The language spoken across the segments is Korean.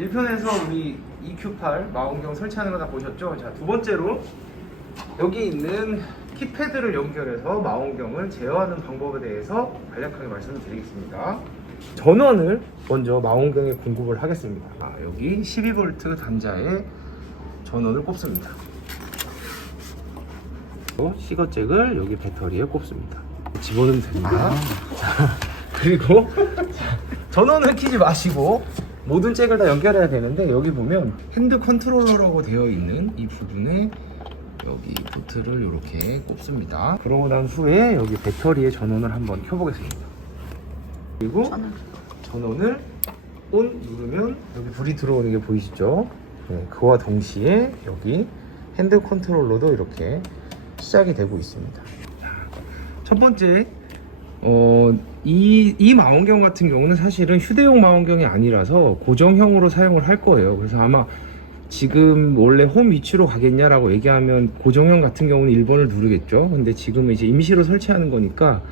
1편에서 우리 EQ8 망원경 설치하는 거 다 보셨죠? 자, 두 번째로 여기 있는 키패드를 연결해서 망원경을 제어하는 방법에 대해서 간략하게 말씀을 드리겠습니다. 전원을 먼저 망원경에 공급을 하겠습니다. 아, 여기 12V 단자에 전원을 꼽습니다. 또 시거잭을 여기 배터리에 꼽습니다. 집어넣으면 됩니다. 자, 그리고 자, 전원을 키지 마시고 모든 잭을 다 연결해야 되는데 여기 보면 핸드 컨트롤러라고 되어 있는 이 부분에 여기 포트를 이렇게 꼽습니다. 그러고 난 후에 여기 배터리에 전원을 한번 켜보겠습니다. 그리고 전원을 온 누르면 여기 불이 들어오는 게 보이시죠? 네, 그와 동시에 여기 핸드 컨트롤러도 이렇게 시작이 되고 있습니다. 자, 첫 번째 어, 이, 이 망원경 같은 경우는 사실은 휴대용 망원경이 아니라서 고정형으로 사용을 할 거예요. 그래서 아마 지금 원래 홈 위치로 가겠냐라고 얘기하면 고정형 같은 경우는 1번을 누르겠죠. 근데 지금 이제 임시로 설치하는 거니까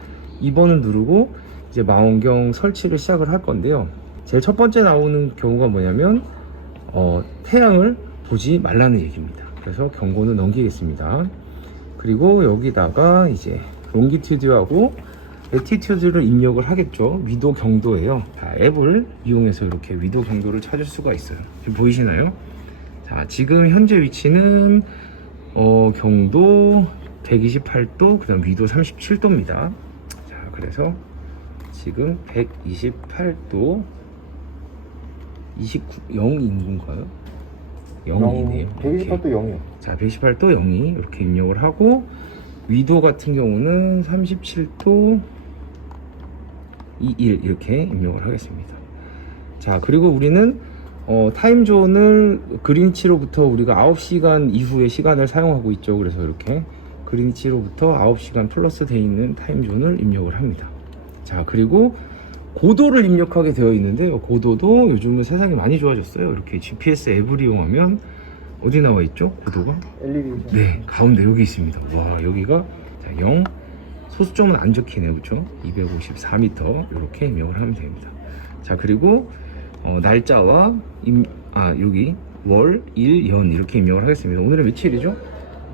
2번을 누르고 이제 망원경 설치를 시작을 할 건데요. 제일 첫 번째 나오는 경우가 뭐냐면 어, 태양을 보지 말라는 얘기입니다. 그래서 경고는 넘기겠습니다. 그리고 여기다가 이제 롱기튜드하고 에티튜드를 입력을 하겠죠. 위도 경도예요. 자, 앱을 이용해서 이렇게 위도 경도를 찾을 수가 있어요. 지금 보이시나요? 자, 지금 현재 위치는 어, 경도 128도, 그 다음 위도 37도입니다. 자, 그래서 지금 128도 29 0인가요? 0이네요. 128도 0이요. 자, 118도 0이 이렇게 입력을 하고 위도 같은 경우는 37도 21 이렇게 입력을 하겠습니다. 자, 그리고 우리는 어, 타임존을 그린치로부터 우리가 9시간 이후의 시간을 사용하고 있죠. 그래서 이렇게 그린치로부터 9시간 플러스 돼 있는 타임존을 입력을 합니다. 자, 그리고 고도를 입력하게 되어 있는데요. 고도도 요즘은 세상이 많이 좋아졌어요. 이렇게 GPS 앱을 이용하면 어디 나와 있죠? 고도가? 엘리베이션. 네, 가운데 여기 있습니다. 와, 여기가 자, 0 소수점은 안 적히네요. 그렇죠? 254m 이렇게 입력을 하면 됩니다. 자, 그리고 어, 날짜와 임, 아, 여기 월, 일, 연 이렇게 입력을 하겠습니다. 오늘은 며칠이죠?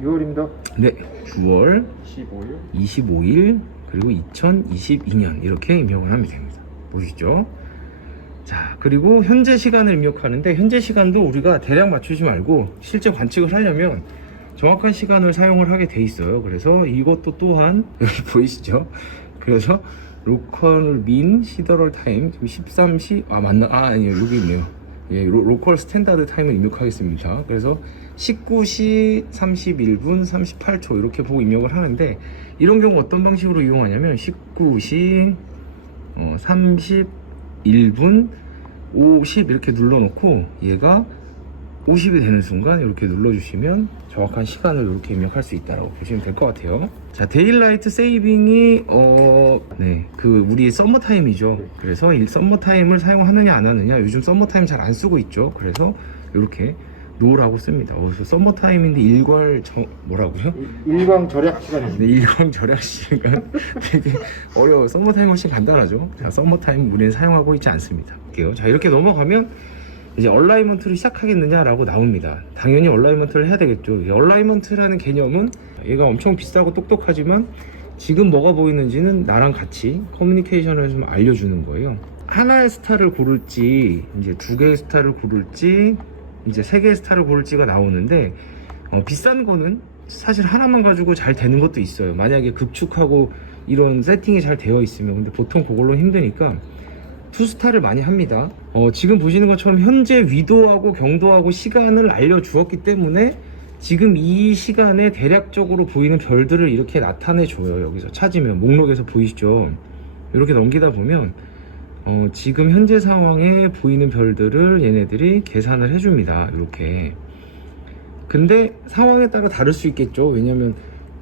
6월입니다. 네, 9월 15일. 25일 그리고 2022년 이렇게 입력을 하면 됩니다. 보시죠? 자, 그리고 현재 시간을 입력하는데 현재 시간도 우리가 대략 맞추지 말고 실제 관측을 하려면 정확한 시간을 사용을 하게 돼 있어요. 그래서 이것도 또한 여기 보이시죠? 그래서 로컬 민 시더럴 타임 지금 13시 아 맞나 아 아니요 여기 있네요. 예, 로, 로컬 스탠다드 타임을 입력하겠습니다. 그래서 19시 31분 38초 이렇게 보고 입력을 하는데 이런 경우 어떤 방식으로 이용하냐면 19시 어, 31분 50 이렇게 눌러놓고 얘가 50이 되는 순간 이렇게 눌러주시면 정확한 시간을 이렇게 입력할 수 있다고 보시면 될 것 같아요. 자, 데일라이트 세이빙이 어, 네, 그 우리 썸머 타임이죠. 그래서 이 썸머 타임을 사용하느냐 안 하느냐 요즘 썸머 타임 잘 안 쓰고 있죠. 그래서 이렇게 노라고 씁니다. 어, 썸머 타임인데 일괄 정 뭐라고요? 일광 절약 시간입니다. 네, 일광 절약 시간 되게 어려워. 썸머 타임 훨씬 간단하죠. 자, 썸머 타임 우리는 사용하고 있지 않습니다. 자, 이렇게 넘어가면 이제 얼라이먼트를 시작하겠느냐라고 나옵니다. 당연히 얼라이먼트를 해야 되겠죠. 이 얼라이먼트라는 개념은 얘가 엄청 비싸고 똑똑하지만 지금 뭐가 보이는지는 나랑 같이 커뮤니케이션을 좀 알려주는 거예요. 하나의 스타를 고를지 이제 두 개의 스타를 고를지 이제 세 개의 스타를 고를지가 나오는데 어, 비싼 거는 사실 하나만 가지고 잘 되는 것도 있어요. 만약에 급축하고 이런 세팅이 잘 되어 있으면 근데 보통 그걸로 힘드니까 투스타를 많이 합니다. 어, 지금 보시는 것처럼 현재 위도하고 경도하고 시간을 알려주었기 때문에 지금 이 시간에 대략적으로 보이는 별들을 이렇게 나타내 줘요. 여기서 찾으면 목록에서 보이시죠? 이렇게 넘기다 보면 어, 지금 현재 상황에 보이는 별들을 얘네들이 계산을 해줍니다. 이렇게. 근데 상황에 따라 다를 수 있겠죠. 왜냐면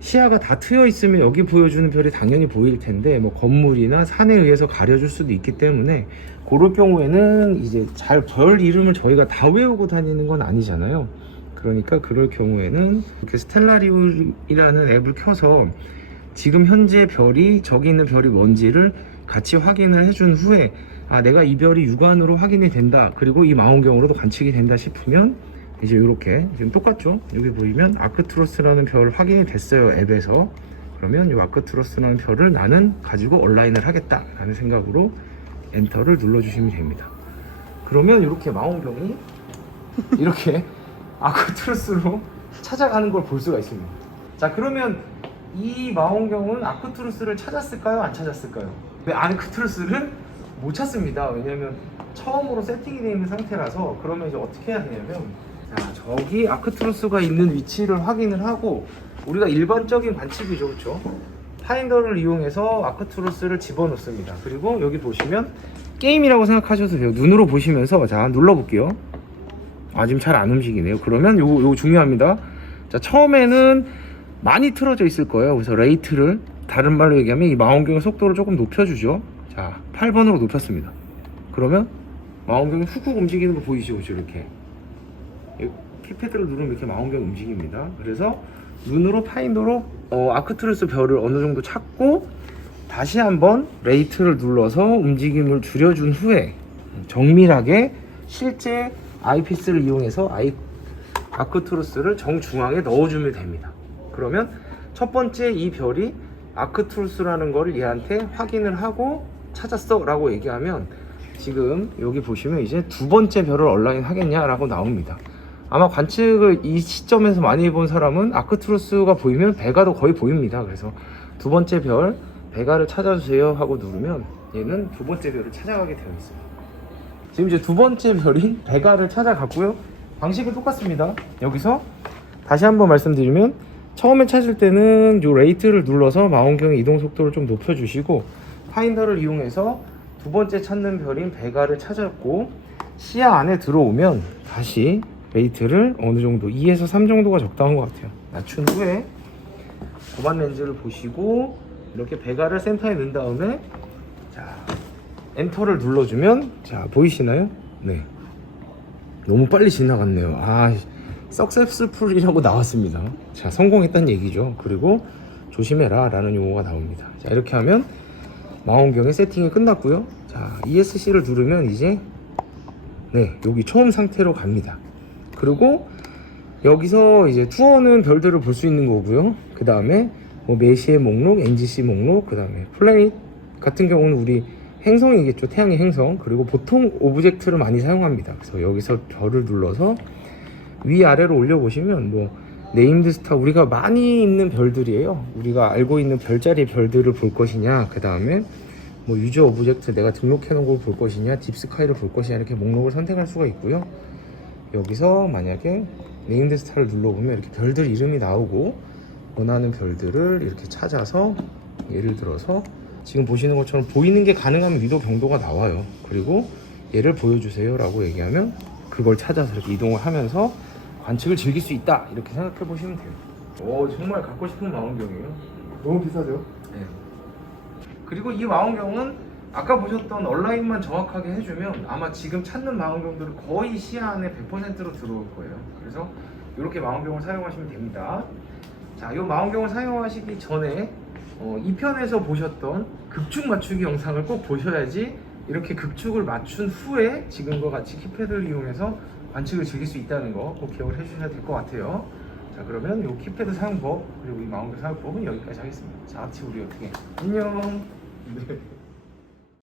시야가 다 트여 있으면 여기 보여주는 별이 당연히 보일 텐데 뭐 건물이나 산에 의해서 가려줄 수도 있기 때문에 그럴 경우에는 이제 잘 별 이름을 저희가 다 외우고 다니는 건 아니잖아요. 그러니까 그럴 경우에는 이렇게 스텔라리움이라는 앱을 켜서 지금 현재 별이 저기 있는 별이 뭔지를 같이 확인을 해준 후에 아 내가 이 별이 육안으로 확인이 된다 그리고 이 망원경으로도 관측이 된다 싶으면 이제 이렇게 지금 똑같죠 여기 보이면 아크투러스라는 별 확인이 됐어요 앱에서 그러면 이 아크투러스라는 별을 나는 가지고 온라인을 하겠다 라는 생각으로 엔터를 눌러주시면 됩니다 그러면 이렇게 망원경이 이렇게 아크투루스로 찾아가는 걸 볼 수가 있습니다. 자 그러면 이 망원경은 아크투루스를 찾았을까요? 안 찾았을까요? 네, 아크투루스를 못 찾습니다. 왜냐면 처음으로 세팅이 되어 있는 상태라서 그러면 이제 어떻게 해야 되냐면 자 저기 아크투루스가 있는 위치를 확인을 하고 우리가 일반적인 관측이죠, 그렇죠? 파인더를 이용해서 아크투루스를 집어넣습니다. 그리고 여기 보시면 게임이라고 생각하셔도 돼요. 눈으로 보시면서 자 눌러볼게요. 아 지금 잘 안 움직이네요. 그러면 요거 요거 중요합니다. 자 처음에는 많이 틀어져 있을 거예요. 그래서 레이트를 다른 말로 얘기하면 이 망원경의 속도를 조금 높여주죠. 자 8번으로 높였습니다. 그러면 망원경이 훅훅 움직이는 거 보이시죠? 이렇게 이 키패드를 누르면 이렇게 망원경이 움직입니다. 그래서 눈으로 파인더로 어, 아크투루스 별을 어느 정도 찾고 다시 한번 레이트를 눌러서 움직임을 줄여준 후에 정밀하게 실제 아이피스를 이용해서 아이 아크투루스를 정중앙에 넣어주면 됩니다. 그러면 첫 번째 이 별이 아크투루스라는 거를 얘한테 확인을 하고 찾았어 라고 얘기하면 지금 여기 보시면 이제 두 번째 별을 온라인 하겠냐라고 나옵니다. 아마 관측을 이 시점에서 많이 본 사람은 아크투루스가 보이면 베가도 거의 보입니다. 그래서 두 번째 별 베가를 찾아주세요 하고 누르면 얘는 두 번째 별을 찾아가게 되어 있습니다. 지금 이제 두 번째 별인 베가를 찾아갔고요. 방식은 똑같습니다. 여기서 다시 한번 말씀드리면 처음에 찾을 때는 요 레이트를 눌러서 망원경의 이동 속도를 좀 높여주시고 파인더를 이용해서 두 번째 찾는 별인 베가를 찾았고 시야 안에 들어오면 다시 레이트를 어느 정도 2에서 3 정도가 적당한 것 같아요. 낮춘 후에 고반 렌즈를 보시고 이렇게 베가를 센터에 넣은 다음에 자 엔터를 눌러주면 자 보이시나요? 네. 너무 빨리 지나갔네요. 아 석세스풀이라고 나왔습니다. 자 성공했다는 얘기죠. 그리고 조심해라 라는 용어가 나옵니다. 자 이렇게 하면 망원경의 세팅이 끝났고요. 자 ESC를 누르면 이제 네 여기 처음 상태로 갑니다 그리고 여기서 이제 투어는 별들을 볼수 있는 거고요 그 다음에 뭐 메시의 목록, NGC 목록, 그 다음에 플래닛 같은 경우는 우리 행성이겠죠. 태양의 행성. 그리고 보통 오브젝트를 많이 사용합니다. 그래서 여기서 별을 눌러서 위아래로 올려보시면 뭐 네임드 스타 우리가 많이 있는 별들이에요. 우리가 알고 있는 별자리 별들을 볼 것이냐, 그 다음에 뭐 유저 오브젝트 내가 등록해 놓은 걸 볼 것이냐, 딥스카이를 볼 것이냐 이렇게 목록을 선택할 수가 있고요. 여기서 만약에 네임드 스타를 눌러보면 이렇게 별들 이름이 나오고 원하는 별들을 이렇게 찾아서 예를 들어서 지금 보시는 것처럼 보이는 게 가능한 위도 경도가 나와요. 그리고 얘를 보여주세요 라고 얘기하면 그걸 찾아서 이렇게 이동을 하면서 관측을 즐길 수 있다 이렇게 생각해 보시면 돼요. 오 정말 갖고 싶은 망원경이에요. 너무 비싸죠? 네. 그리고 이 망원경은 아까 보셨던 온라인만 정확하게 해주면 아마 지금 찾는 망원경들은 거의 시야 안에 100%로 들어올 거예요. 그래서 이렇게 망원경을 사용하시면 됩니다. 자, 이 망원경을 사용하시기 전에 어, 2편에서 보셨던 극축 맞추기 영상을 꼭 보셔야지 이렇게 극축을 맞춘 후에 지금과 같이 키패드를 이용해서 관측을 즐길 수 있다는 거 꼭 기억을 해주셔야 될 것 같아요. 자 그러면 이 키패드 사용법 그리고 이 망원경 사용법은 여기까지 하겠습니다. 자, 같이 우리 어떻게 안녕. 네.